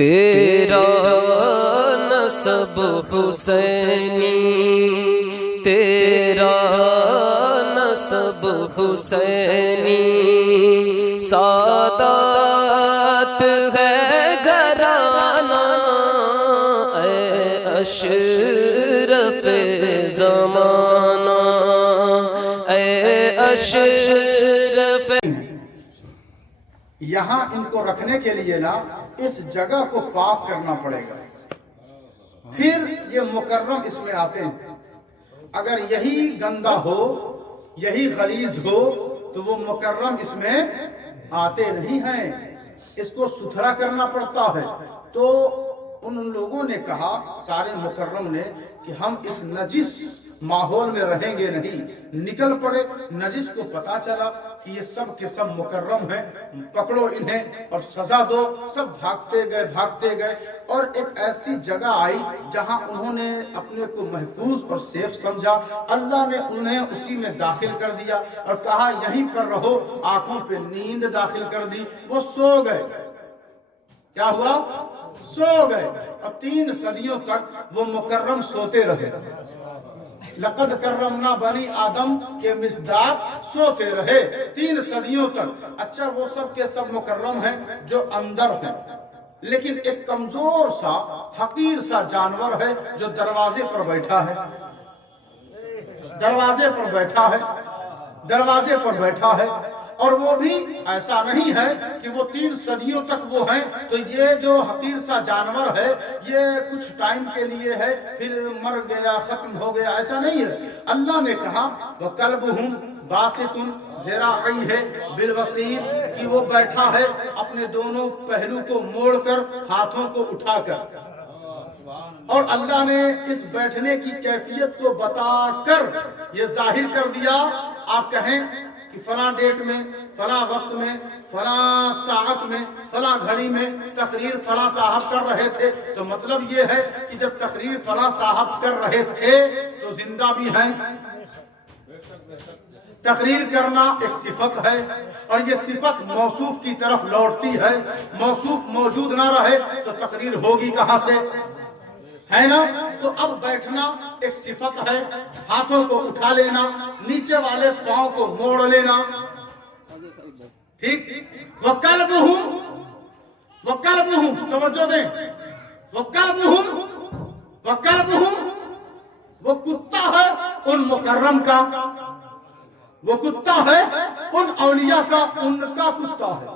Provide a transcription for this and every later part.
تیرا نسب حسینی، تیرا نسب حسینی، سادات ہے گھرانہ اے اشرف زمانہ، اے اشرف۔ یہاں ان کو رکھنے کے لیے نا اس جگہ کو پاک کرنا پڑے گا، پھر یہ مکرم اس میں آتے ہیں۔ اگر یہی گندا ہو، یہی غلیظ ہو تو وہ مکرم اس میں آتے نہیں ہیں، اس کو ستھرا کرنا پڑتا ہے۔ تو ان لوگوں نے کہا، سارے مکرم نے، کہ ہم اس نجس ماحول میں رہیں گے نہیں، نکل پڑے۔ نجس کو پتا چلا کہ یہ سب کے سب مکرم ہیں، پکڑو انہیں اور سزا دو۔ سب بھاگتے گئے اور ایک ایسی جگہ آئی جہاں انہوں نے اپنے کو محفوظ اور سیف سمجھا۔ اللہ نے انہیں اسی میں داخل کر دیا اور کہا یہیں پر رہو، آنکھوں پہ نیند داخل کر دی، وہ سو گئے۔ کیا ہوا؟ سو گئے۔ اب 3 صدیوں تک وہ مکرم سوتے رہے۔ لقد کرمنا بنی آدم کے مصداق سوتے رہے 3 صدیوں تک۔ اچھا، وہ سب کے سب مکرم ہیں جو اندر ہیں، لیکن ایک کمزور سا حقیر سا جانور ہے جو دروازے پر بیٹھا ہے، دروازے پر بیٹھا ہے۔ اور وہ بھی ایسا نہیں ہے کہ وہ 3 صدیوں تک وہ ہیں، تو یہ جو حقیر سا جانور ہے یہ کچھ ٹائم کے لیے ہے پھر مر گیا، ختم ہو گیا، ایسا نہیں ہے۔ اللہ نے کہا وَقَلْبُهُمْ بَاسِطٌ ذِرَاعَيْهِ بِالْوَسِيدِ، کہ وہ بیٹھا ہے اپنے دونوں پہلو کو موڑ کر، ہاتھوں کو اٹھا کر۔ اور اللہ نے اس بیٹھنے کی کیفیت کو بتا کر یہ ظاہر کر دیا۔ آپ کہیں کہ فلاں ڈیٹ میں، فلاں وقت میں، فلاں ساعت میں، فلاں گھڑی میں تقریر فلاں صاحب کر رہے تھے، تو مطلب یہ ہے کہ جب تقریر فلاں صاحب کر رہے تھے تو زندہ بھی ہیں۔ تقریر کرنا ایک صفت ہے اور یہ صفت موصوف کی طرف لوٹتی ہے۔ موصوف موجود نہ رہے تو تقریر ہوگی کہاں سے؟ ہے نا؟ تو اب بیٹھنا ایک صفت ہے، ہاتھوں کو اٹھا لینا، نیچے والے پاؤں کو موڑ لینا، ٹھیک؟ وَقَلْبُهُمْ توجہ دیں، وَقَلْبُهُمْ وہ کتا ہے ان مکرم کا، وہ کتا ہے ان اولیاء کا، ان کا کتا ہے۔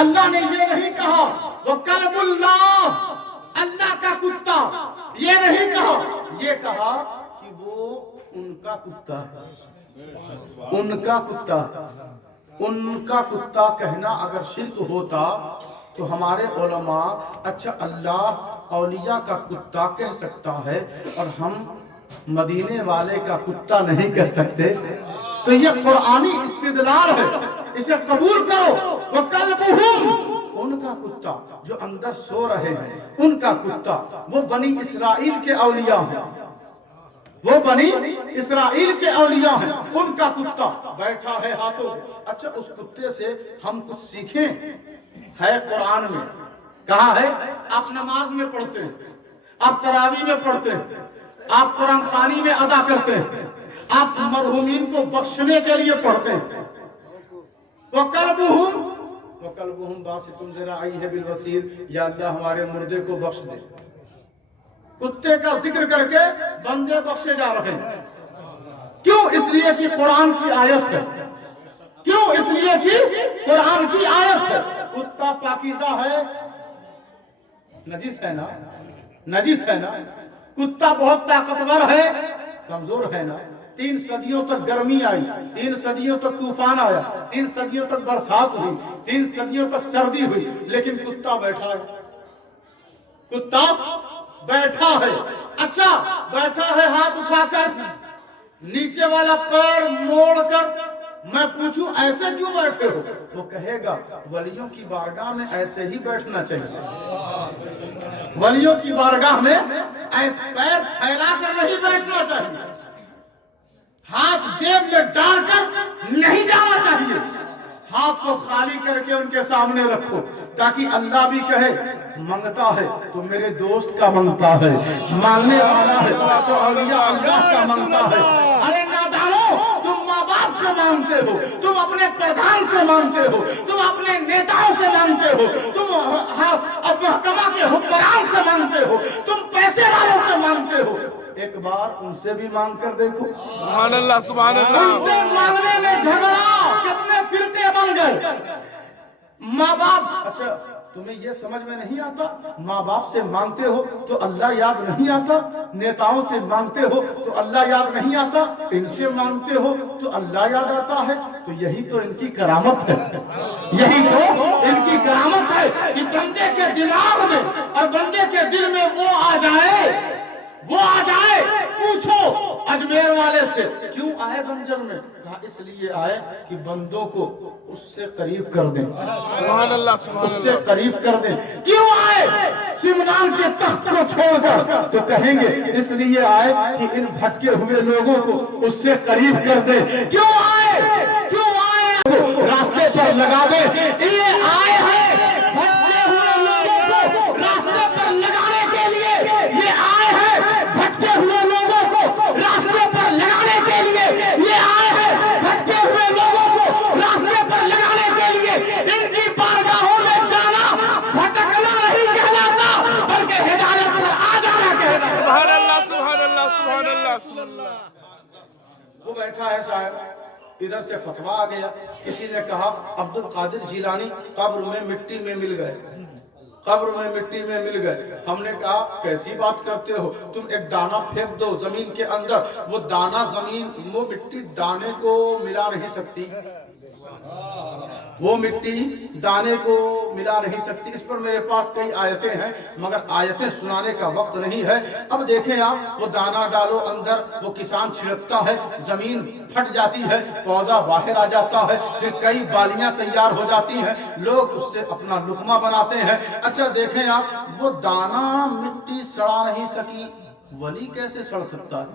اللہ نے یہ نہیں کہا وَقَلْبُ اللَّهِ، اللہ کا کتا، یہ نہیں کہا، یہ کہا کہ وہ ان کا کتا ہے، ان کا کتا ہے۔ ان کا کتا کہنا اگر شرک ہوتا تو ہمارے علماء اچھا اللہ اولیاء کا کتا کہہ سکتا ہے اور ہم مدینے والے کا کتا نہیں کہہ سکتے، تو یہ قرآنی استدلال ہے، اسے قبول کرو۔ وَقَلْبُهُمْ ان کا کتا جو اندر سو رہے ہیں، ان کا کتا، وہ بنی اسرائیل کے اولیاء ہیں، وہ بنی اسرائیل کے اولیاء ہیں، ان کا کتا بیٹھا ہے ہاتھوں۔ اچھا، اس کتے سے ہم کچھ سیکھیں؟ ہے قرآن میں، کہاں ہے؟ آپ نماز میں پڑھتے ہیں، آپ تراویح میں پڑھتے ہیں، آپ قرآن خوانی میں ادا کرتے ہیں، آپ مرحومین کو بخشنے کے لیے پڑھتے ہیں۔ وَقَلْبُهُمْ بَاسِطٌ ذِرَاعَيْهِ بِالْوَسِيدِ، یا اللہ ہمارے مردے کو بخش دے۔ کتے کا ذکر کر کے بندے بخشے جا رہے ہیں، کیوں؟ اس لیے کہ قرآن کی آیت ہے، کیوں؟ اس لیے کہ قرآن کی آیت ہے۔ کتا پاکیزہ ہے، نجس ہے نا؟ نجس ہے نا؟ کتا بہت طاقتور ہے، کمزور ہے نا؟ 3 صدیوں تک گرمی آئی، 3 صدیوں تک طوفان آیا، 3 صدیوں تک برسات ہوئی، 3 صدیوں تک سردی ہوئی، لیکن کتا بیٹھا ہے، کتا بیٹھا ہے۔ اچھا، بیٹھا ہے ہاتھ اٹھا کر، نیچے والا پیر موڑ کر۔ میں پوچھوں ایسے کیوں بیٹھے ہو؟ وہ کہے گا ولیوں کی بارگاہ میں ایسے ہی بیٹھنا چاہیے، ولیوں کی بارگاہ میں ایسے پیر پھیلا کر نہیں بیٹھنا چاہیے، ہاتھ جیب میں ڈال کر نہیں جانا چاہیے، آپ کو خالی کر کے ان کے سامنے رکھو تاکہ اللہ بھی کہے منگتا ہے تو میرے دوست کا منگتا ہے، مانگنے والا ہے تو اولیاء اللہ کا منگتا ہے۔ ارے نادانو، تم ماں باپ سے مانگتے ہو، تم اپنے پردھان سے مانگتے ہو، تم اپنے نیتاؤں سے مانگتے ہو، تم محکمہ کے حکمران سے مانگتے ہو، تم پیسے والوں سے مانگتے ہو، ایک بار ان سے بھی مانگ کر دیکھو۔ سبحان اللہ سبحان اللہ۔ ان سے مانگنے میں جھگڑا، کتنے فرقے بن گئے۔ ماں باپ، اچھا تمہیں یہ سمجھ میں نہیں آتا ماں باپ سے مانگتے ہو تو اللہ یاد نہیں آتا، نیتاؤں سے مانگتے ہو تو اللہ یاد نہیں آتا، ان سے مانگتے ہو تو اللہ یاد آتا ہے؟ تو یہی تو ان کی کرامت ہے، یہی تو ان کی کرامت ہے کہ بندے کے دماغ میں اور بندے کے دل میں وہ آ جائے، وہ آ جائے۔ پوچھو اجمیر والے سے کیوں آئے بنجر میں؟ کہا اس لیے آئے کہ بندوں کو اس سے قریب کر دیں، سبحان اللہ سبحان اس سے اللہ۔ قریب کر دیں۔ کیوں آئے سمنان کے تخت کو چھوڑ کر؟ تو کہیں گے اس لیے آئے کہ ان بھٹکے ہوئے لوگوں کو اس سے قریب کر دیں۔ کیوں آئے؟ کیوں آئے؟ راستے پر لگا دیں۔ یہ آئے ہیں بھٹکے ہوئے لوگوں کو راستے پر لگانے کے لیے، یہ آئے ہیں بھٹکے ہوئے لوگوں کو راستے پر لگانے کے لیے، یہ آئے ہیں بھٹکے ہوئے لوگوں کو راستے پر لگانے کے لیے۔ ان کی بارگاہوں میں جانا بھٹکنا نہیں کہلاتا بلکہ ہدایت پر آ جانا کہلاتا۔ سبحان اللہ سبحان اللہ سبحان اللہ سبحان اللہ۔ وہ بیٹھا ہے صاحب، ادھر سے فتویٰ آ گیا، کسی نے کہا عبد القادر جیلانی قبر میں مٹی میں مل گئے، قبر میں مٹی میں مل گئے۔ ہم نے کہا کیسی بات کرتے ہو، تم ایک دانہ پھینک دو زمین کے اندر، وہ دانہ زمین، وہ مٹی دانے کو ملا نہیں سکتی، وہ مٹی دانے کو ملا نہیں سکتی۔ اس پر میرے پاس کئی آیتیں ہیں مگر آیتیں سنانے کا وقت نہیں ہے۔ اب دیکھیں آپ، وہ دانہ ڈالو اندر، وہ کسان چھڑکتا ہے، زمین پھٹ جاتی ہے، پودا باہر آ جاتا ہے، پھر کئی بالیاں تیار ہو جاتی ہیں، لوگ اس سے اپنا لقمہ بناتے ہیں۔ اچھا دیکھیں آپ، وہ دانہ مٹی سڑا نہیں سکی، ولی کیسے سڑ سکتا ہے؟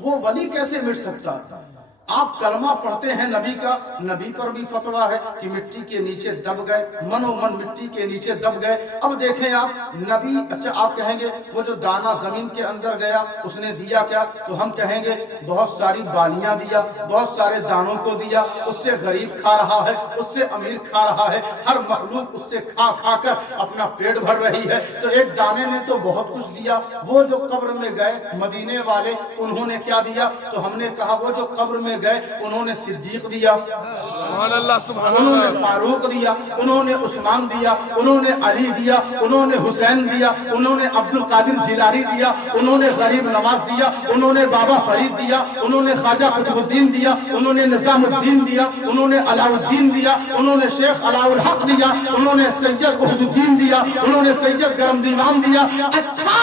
وہ ولی کیسے مٹ سکتا ہے؟ آپ کلمہ پڑھتے ہیں نبی کا، نبی پر بھی فتویٰ ہے کہ مٹی کے نیچے دب گئے، من و من مٹی کے نیچے دب گئے۔ اب دیکھیں آپ نبی، اچھا آپ کہیں گے وہ جو دانہ زمین کے اندر گیا اس نے دیا کیا؟ تو ہم کہیں گے بہت ساری بالیاں دیا، بہت سارے دانوں کو دیا، اس سے غریب کھا رہا ہے، اس سے امیر کھا رہا ہے، ہر مخلوق اس سے کھا کھا کر اپنا پیٹ بھر رہی ہے۔ تو ایک دانے نے تو بہت کچھ دیا۔ وہ جو قبر میں گئے مدینے والے، انہوں نے کیا دیا؟ تو ہم نے کہا وہ جو قبر میں گئے انہوں نے صدیق دیا، سبحان اللہ سبحان انہوں نے اللہ۔ فاروق دیا، انہوں نے عثمان دیا، انہوں نے علی دیا، انہوں نے حسین دیا، انہوں نے عبد القادر جیلانی دیا، انہوں نے غریب نواز دیا، انہوں نے بابا فرید دیا، انہوں نے خواجہ قطب الدین دیا، انہوں نے نظام الدین دیا، انہوں نے علاء الدین دیا، انہوں نے شیخ علاء الحق دیا، انہوں نے سید عہد الدین دیا، انہوں نے سید گرم دیوان دیا۔ اچھا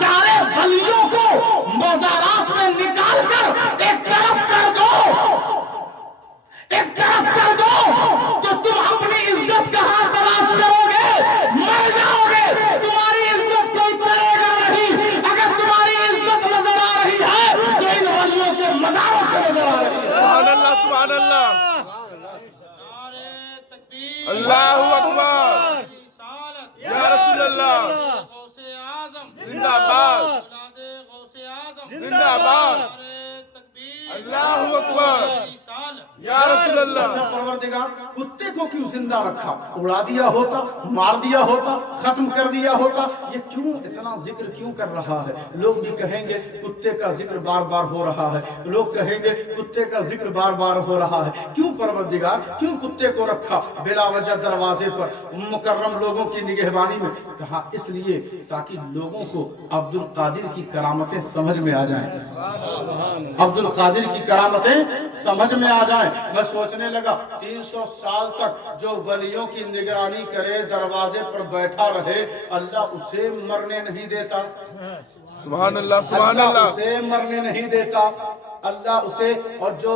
سارے ولیوں کو مزارات سے نکال کر ایک طرف کر دو، ایک طرف کر دو، تو تم اپنی عزت کہاں تلاش کرو گے؟ مر جاؤ گے، تمہاری عزت کوئی کرے گا نہیں۔ اگر تمہاری عزت نظر آ رہی ہے تو ان ولیوں کے مزاروں سے نظر آ رہی ہے۔ سبحان اللہ سبحان اللہ۔ اللہ اکبر، یا رسول اللہ، زندہ باد زندہ باد، اللہ اکبر، یا رسول اللہ۔ پروردگار کتے کو کیوں زندہ رکھا؟ اڑا دیا ہوتا، مار دیا ہوتا، ختم کر دیا ہوتا، یہ کیوں اتنا ذکر کیوں کر رہا ہے؟ لوگ بھی کہیں گے کتے کا ذکر بار بار ہو رہا ہے، لوگ کہیں گے کتے کا ذکر بار بار ہو رہا ہے، کیوں پروردگار کیوں کتے کو رکھا بلا وجہ دروازے پر مکرم لوگوں کی نگہبانی میں؟ کہا اس لیے تاکہ لوگوں کو عبد القادر کی کرامتیں سمجھ میں آ جائیں، عبد القادر کی کرامتیں سمجھ میں آ جائیں۔ میں سوچنے لگا 300 سال تک جو ولیوں کی نگرانی کرے، دروازے پر بیٹھا رہے، اللہ اسے مرنے نہیں دیتا، سبحان اللہ سبحان اللہ اللہ۔ اسے مرنے نہیں دیتا۔ اللہ اسے اور جو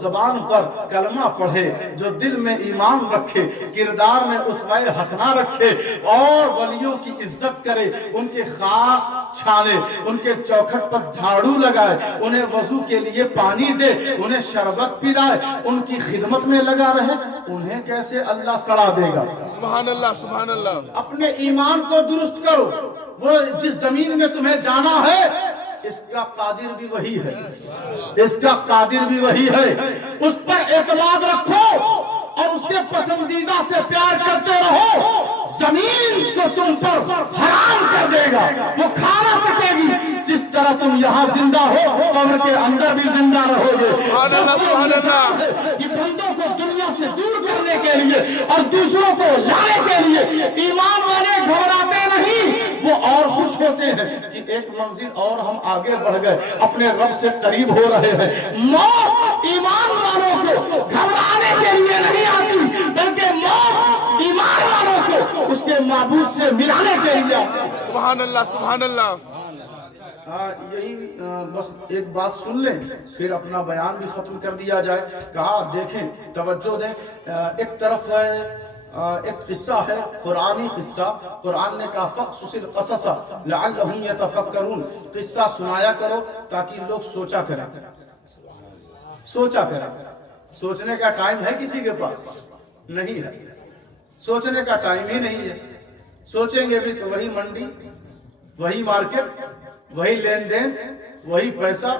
زبان پر کلمہ پڑھے، جو دل میں ایمان رکھے، کردار میں اسوہ حسنہ رکھے اور ولیوں کی عزت کرے، ان کے خاک چھانے، ان کے چوکھٹ پر جھاڑو لگائے، انہیں وضو کے لیے پانی دے، انہیں شربت پلائے، ان کی خدمت میں لگا رہے، انہیں کیسے اللہ سڑا دے گا؟ سبحان اللہ سبحان اللہ. اپنے ایمان کو درست کرو. وہ جس زمین میں تمہیں جانا ہے اس کا قادر بھی وہی ہے، اس کا قادر بھی وہی ہے. اس پر اعتماد رکھو اور اس کے پسندیدہ سے پیار کرتے رہو. زمین کو تم پر حرام کر دے گا، وہ کھا نہ سکے گی. جس طرح تم یہاں زندہ ہو قبر کے اندر بھی زندہ رہو گے. سبحان اللہ سبحان اللہ. یہ بندوں کو دنیا سے دور کرنے کے لیے اور دوسروں کو لانے کے لیے ایمان والے گھبراتے نہیں، وہ اور خوش ہوتے ہیں کہ ایک منزل اور ہم آگے بڑھ گئے، اپنے رب سے قریب ہو رہے ہیں. موت ایمان والوں کو گھبرانے کے لیے نہیں آتی، بلکہ موت ایمان والوں کو اس کے معبود سے ملانے کے لیے آتی ہے. سبحان اللہ سبحان اللہ. یہی بس ایک بات سن لیں پھر اپنا بیان بھی ختم کر دیا جائے. کہا دیکھیں توجہ دیں، ایک طرف ہے ایک قصہ ہے قرآنی قصہ. قرآن نے کہا فقصص القصص لعلہم یتفکرون، قصہ سنایا کرو تاکہ لوگ سوچا کریں. سوچا کریں. سوچنے کا ٹائم ہے کسی کے پاس؟ نہیں ہے. سوچنے کا ٹائم ہی نہیں ہے. سوچیں گے بھی تو وہی منڈی، وہی مارکیٹ، وہی لین دین، وہی پیسہ،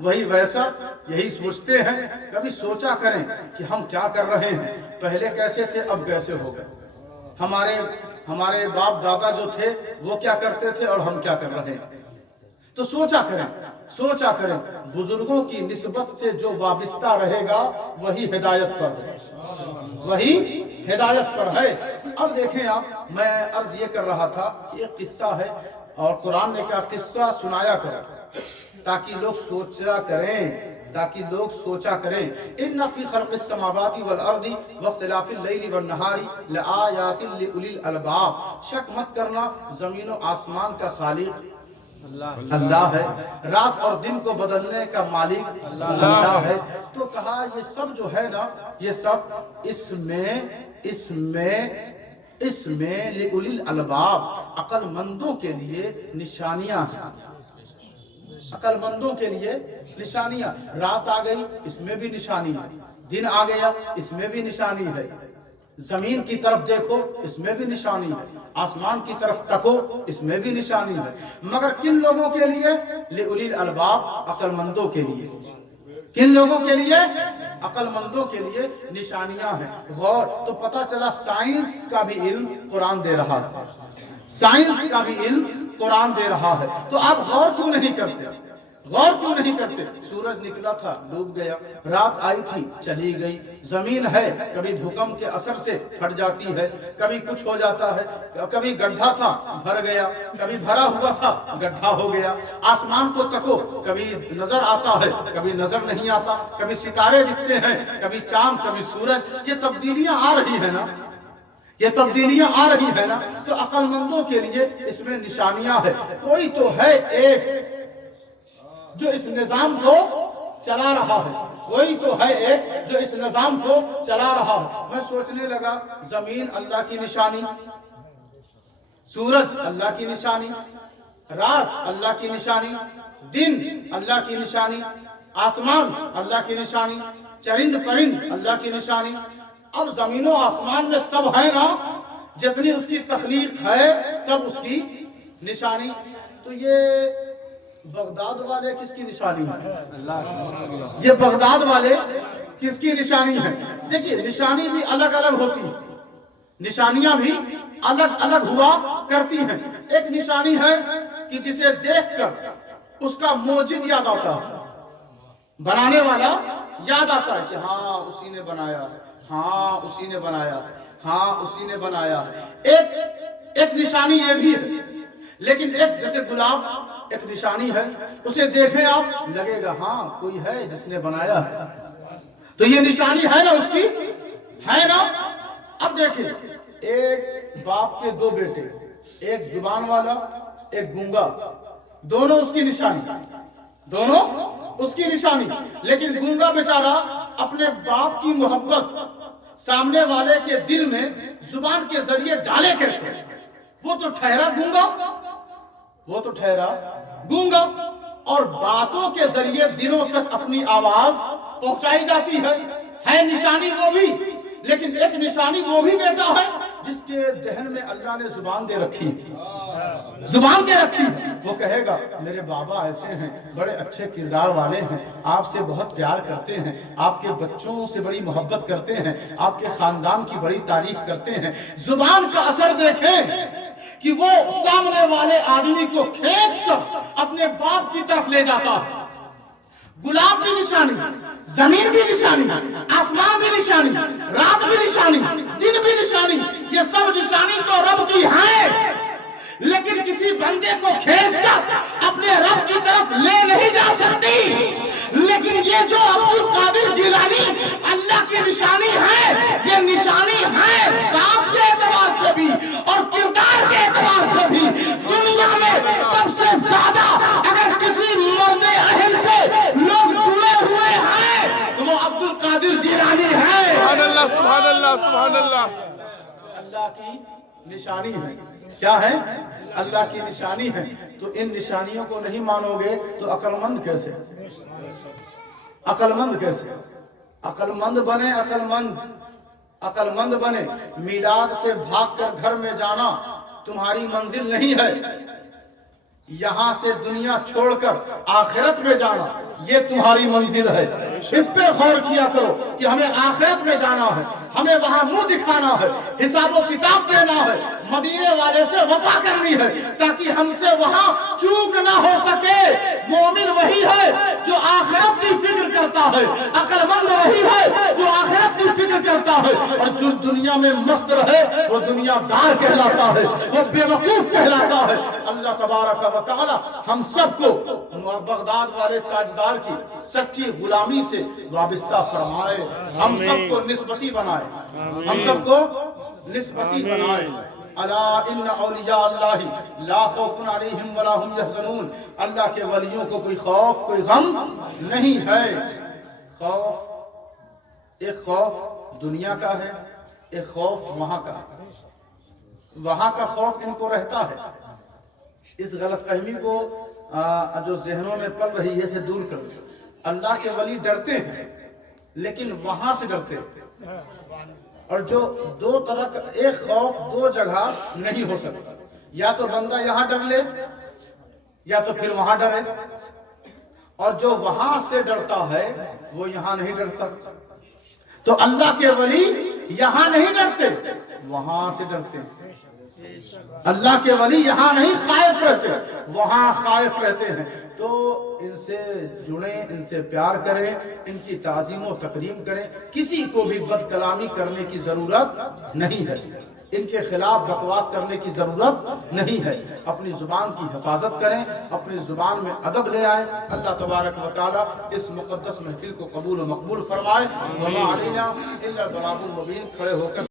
وہی ویسا، یہی سوچتے ہیں. کبھی سوچا کریں کہ ہم کیا کر رہے ہیں، پہلے کیسے تھے اب کیسے ہو گئے. ہمارے باپ دادا جو تھے وہ کیا کرتے تھے اور ہم کیا کر رہے ہیں. تو سوچا کریں، سوچا کریں. بزرگوں کی نسبت سے جو وابستہ رہے گا وہی ہدایت پر ہے، وہی ہدایت پر ہے. اب دیکھیں آپ، میں عرض یہ کر رہا تھا کہ یہ قصہ ہے اور قرآن نے کہا قصہ سنایا کرو تاکہ لوگ سوچا کریں، تاکہ لوگ سوچا کریں. ان فی خلق السماوات والارض واختلاف اللیل والنہار لآیات لأولی الالباب. شک مت کرنا، زمین و آسمان کا خالق اللہ ہے، رات اور دن کو بدلنے کا مالک اللہ ہے. تو کہا یہ سب جو ہے نا، یہ سب اس میں لأولی الالباب، عقل مندوں کے لیے نشانیاں ہیں. عقل مندوں کے لیے نشانیاں. رات آ گئی اس میں بھی نشانی ہے، دن آ گیا اس میں بھی نشانی ہے. زمین کی طرف دیکھو اس میں بھی نشانی ہے، آسمان کی طرف تکو اس میں بھی نشانی ہے. مگر کن لوگوں کے لیے؟ لأولی الالباب، عقل مندوں کے لیے. کن لوگوں کے لیے؟ عقل مندوں کے لیے نشانیاں ہیں. غور. تو پتہ چلا سائنس کا بھی علم قرآن دے رہا ہے، سائنس کا بھی علم قرآن دے رہا ہے. تو آپ غور کیوں نہیں کرتے؟ غور کیوں نہیں کرتے؟ سورج نکلا تھا ڈوب گیا، رات آئی تھی چلی گئی. زمین ہے کبھی بھوکمپ کے اثر سے پھٹ جاتی ہے، کبھی کچھ ہو جاتا ہے. کبھی گڈھا تھا بھر گیا، کبھی بھرا ہوا تھا گڈھا ہو گیا. آسمان کو تکو، کبھی نظر آتا ہے کبھی نظر نہیں آتا، کبھی ستارے دکھتے ہیں، کبھی چاند، کبھی سورج. یہ تبدیلیاں آ رہی ہیں نا، یہ تبدیلیاں آ رہی ہے نا. تو عقل مندوں کے لیے اس میں نشانیاں ہیں. کوئی تو ہے ایک جو اس نظام کو چلا رہا ہے، کوئی تو ہے ایک جو اس نظام کو چلا رہا ہے. میں سوچنے لگا زمین اللہ کی نشانی، سورج اللہ کی نشانی، رات اللہ کی نشانی، دن اللہ کی نشانی، آسمان اللہ کی نشانی، چرند پرند اللہ کی نشانی. اب زمین و آسمان میں سب ہے نا، جتنی اس کی تخلیق ہے سب اس کی نشانی. تو یہ بغداد والے کس کی نشانی ہے؟ یہ بغداد والے کس کی نشانی ہے؟ دیکھیے نشانی بھی الگ الگ ہوتی ہے، نشانیاں بھی الگ الگ ہوا کرتی ہیں. ایک نشانی ہے کہ جسے دیکھ کر اس کا موجد یاد آتا ہے، بنانے والا یاد آتا ہے کہ ہاں اسی نے بنایا ہے، ہاں اسی نے بنایا ہے، ہاں اسی نے بنایا ہے. ایک نشانی یہ بھی ہے. لیکن ایک جیسے گلاب ایک نشانی ہے، اسے دیکھیں آپ لگے گا ہاں کوئی ہے جس نے بنایا ہے. تو یہ نشانی ہے نا اس کی، ہے نا. اب دیکھیں ایک باپ کے دو بیٹے، ایک زبان والا ایک گونگا، دونوں اس کی نشانی. دونوں اس کی نشانی. لیکن گونگا بیچارہ اپنے باپ کی محبت سامنے والے کے دل میں زبان کے ذریعے ڈالے کیسے؟ وہ تو ٹھہرا گونگا اور باتوں کے ذریعے دلوں تک اپنی آواز پہنچائی جاتی ہے نشانی وہ بھی. لیکن ایک نشانی وہ بھی بیٹا ہے جس کے دہن میں اللہ نے زبان دے رکھی وہ کہے گا میرے بابا ایسے ہیں، بڑے اچھے کردار والے ہیں، آپ سے بہت پیار کرتے ہیں، آپ کے بچوں سے بڑی محبت کرتے ہیں، آپ کے خاندان کی بڑی تعریف کرتے ہیں. زبان کا اثر دیکھیں کہ وہ سامنے والے آدمی کو کھینچ کر اپنے باپ کی طرف لے جاتا ہے. گلاب بھی نشانی، زمین بھی نشانی، آسمان بھی نشانی، رات بھی نشانی، دن بھی نشانی. یہ سب نشانی تو رب کی ہیں، لیکن کسی بندے کو کھینچ کر اپنے رب کی طرف لے نہیں جا سکتی. لیکن یہ جو عبد القادر جیلانی اللہ کی نشانی ہے، یہ نشانی ہے ذات کے اعتبار سے بھی اور کردار کے اعتبار سے بھی. دنیا میں سب سے زیادہ اگر کسی مرد اہم سے لوگ جڑے ہوئے ہیں تو وہ عبد القادر جیلانی ہے. سبحان اللہ سبحان اللہ سبحان اللہ. اللہ کی نشانی ہے. کیا ہے؟ اللہ کی نشانی ہے. تو ان نشانیوں کو نہیں مانو گے تو عقل مند کیسے؟ عقل مند بنے. میلاد سے بھاگ کر گھر میں جانا تمہاری منزل نہیں ہے. یہاں سے دنیا چھوڑ کر آخرت میں جانا یہ تمہاری منزل ہے. اس پہ غور کیا کرو کہ ہمیں آخرت میں جانا ہے، ہمیں وہاں منہ دکھانا ہے، حساب و کتاب دینا ہے، مدینے والے سے وفا کرنی ہے تاکہ ہم سے وہاں چوک نہ ہو سکے. مومن وہی ہے جو آخرت کی فکر کرتا ہے، عقل مند وہی ہے جو آخرت کی فکر کرتا ہے. اور جو دنیا میں مست رہے وہ دنیا دار کہلاتا ہے، وہ بے وقوف کہلاتا ہے. اللہ تبارک و تعالی ہم سب کو بغداد والے تاجدار کی سچی غلامی سے وابستہ فرمائے. ہم سب کو نسبتی بنائے. الا ان اولیاء اللہ لا خوف علیہم ولا هم يحزنون. اللہ کے ولیوں کو کوئی خوف کوئی غم نہیں ہے. ایک خوف دنیا کا ہے، ایک خوف وہاں کا. وہاں کا خوف ان کو رہتا ہے. اس غلط فہمی کو جو ذہنوں میں پل رہی ہے سے دور کر دو. اللہ کے ولی ڈرتے ہیں لیکن وہاں سے ڈرتے ہیں. اور جو دو طرح کا ایک خوف دو جگہ نہیں ہو سکتا. یا تو بندہ یہاں ڈر لے یا تو پھر وہاں ڈرے. اور جو وہاں سے ڈرتا ہے وہ یہاں نہیں ڈرتا. تو اللہ کے ولی یہاں نہیں ڈرتے، وہاں سے ڈرتے. اللہ کے ولی یہاں نہیں خائف رہتے، وہاں خائف رہتے ہیں. تو ان سے جڑیں، ان سے پیار کریں، ان کی تعظیم و تکریم کریں. کسی کو بھی بد کلامی کرنے کی ضرورت نہیں ہے، ان کے خلاف بکواس کرنے کی ضرورت نہیں ہے. اپنی زبان کی حفاظت کریں، اپنی زبان میں ادب لے آئیں. اللہ تبارک و تعالی اس مقدس محفل کو قبول و مقبول فرمائے. وما علینا الا البلاغ المبین. کھڑے ہو کر